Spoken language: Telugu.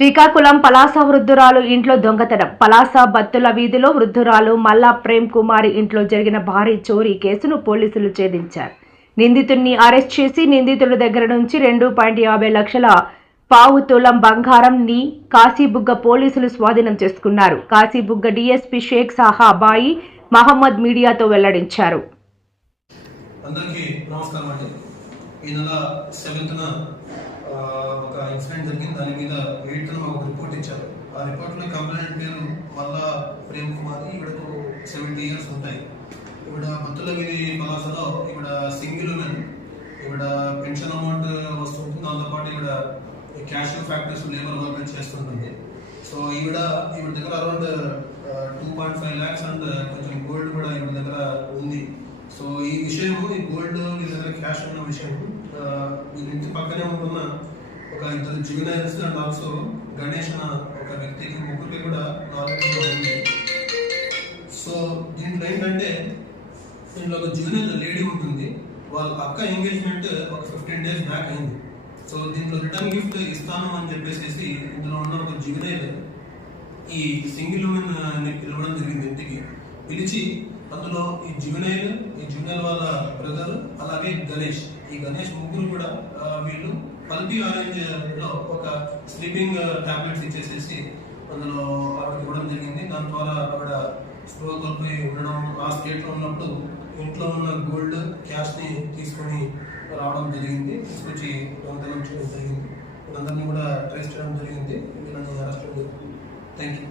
శ్రీకాకుళం పలాస వృద్ధురాలు ఇంట్లో దొంగతనం. పలాస బత్తుల వీధిలో వృద్ధురాలు మల్లా ప్రేమ్ కుమారి ఇంట్లో జరిగిన భారీ చోరీ కేసును పోలీసులు ఛేదించారు. నిందితుడిని అరెస్ట్ చేసి నిందితుడి దగ్గర నుంచి 2.50 లక్షల పావు తులం బంగారం ని కాశీబుగ్గ పోలీసులు స్వాధీనం చేసుకున్నారు. కాశీబుగ్గ డీఎస్పీ షేక్ సాహా బాయి మహమ్మద్ మీడియాతో వెల్లడించారు. అందరికీ నమస్కారం అండి. ఈ నెల 7న ఒక ఇన్సిడెంట్ జరిగింది. దాని మీద 8న ఒక రిపోర్ట్ ఇచ్చారు. ఆ రిపోర్ట్లో కంప్లైంట్ పేరు మల్లా ప్రేమ్ కుమారి. ఈవిడకు 70 ఇయర్స్ ఉంటాయి. ఈవిడ బత్తుల వీధి పలాసలో ఈవిడ సింగిల్ ఉమెన్. ఈవిడ పెన్షన్ అమౌంట్ వస్తుంటుంది. దాంతోపాటు ఈవిడ క్యాషియో ఫ్యాక్టరీస్ లేబర్ వర్క్ చేస్తుంటుంది. సో ఈవిడ దగ్గర అరౌండ్ 2.5 lakhs అండ్ కొంచెం గోల్డ్ కూడా ఈవిడ దగ్గర ఉంది. సో ఈ విషయము, ఈ గోల్డ్ వీళ్ళ దగ్గర క్యాష్ ఉన్న విషయం వీళ్ళ ఇంటి పక్కనే ఉంటున్న ఒక 2 జువెనైల్స్ అండ్ ఆల్సో గణేష్ అన్న ఒక వ్యక్తికి, ముగ్గురికి కూడా నాలెడ్జ్ ఉంది. సో దీంట్లో ఏంటంటే, దీంట్లో ఒక జువెనైల్ లేడీ ఉంటుంది. వాళ్ళ అక్క ఎంగేజ్మెంట్ ఒక 15 days బ్యాక్ అయింది. సో దీంట్లో రిటర్న్ గిఫ్ట్ ఇస్తాను అని చెప్పేసి ఇందులో ఉన్న ఒక జువెనైల్ ఈ సింగిల్ ఉమెన్ పిలవడం జరిగింది. ఇంటికి పిలిచి అందులో ఈ జువెనైల్ వాళ్ళ బ్రదర్, అలాగే గణేష్, ఈ గణేష్ ముగ్గురు కూడా వీళ్ళు పల్పీ ఆరెంజ్ లో ఒక స్లీపింగ్ టాబ్లెట్స్ ఇచ్చేసేసి అందులో ఆవిడకి ఇవ్వడం జరిగింది. దాని ద్వారా ఆవిడ స్లో కోల్పోయి ఉండడం, ఆ స్టేట్ లో ఉన్నప్పుడు ఇంట్లో ఉన్న గోల్డ్ క్యాష్ ని తీసుకొని రావడం జరిగింది. తీసుకొచ్చి దొంగతనం చేయడం జరిగింది. వీళ్ళందరినీ కూడా ట్రేస్ చేయడం జరిగింది. వీళ్ళని అరెస్ట్ చేయడం జరిగింది. Thank you.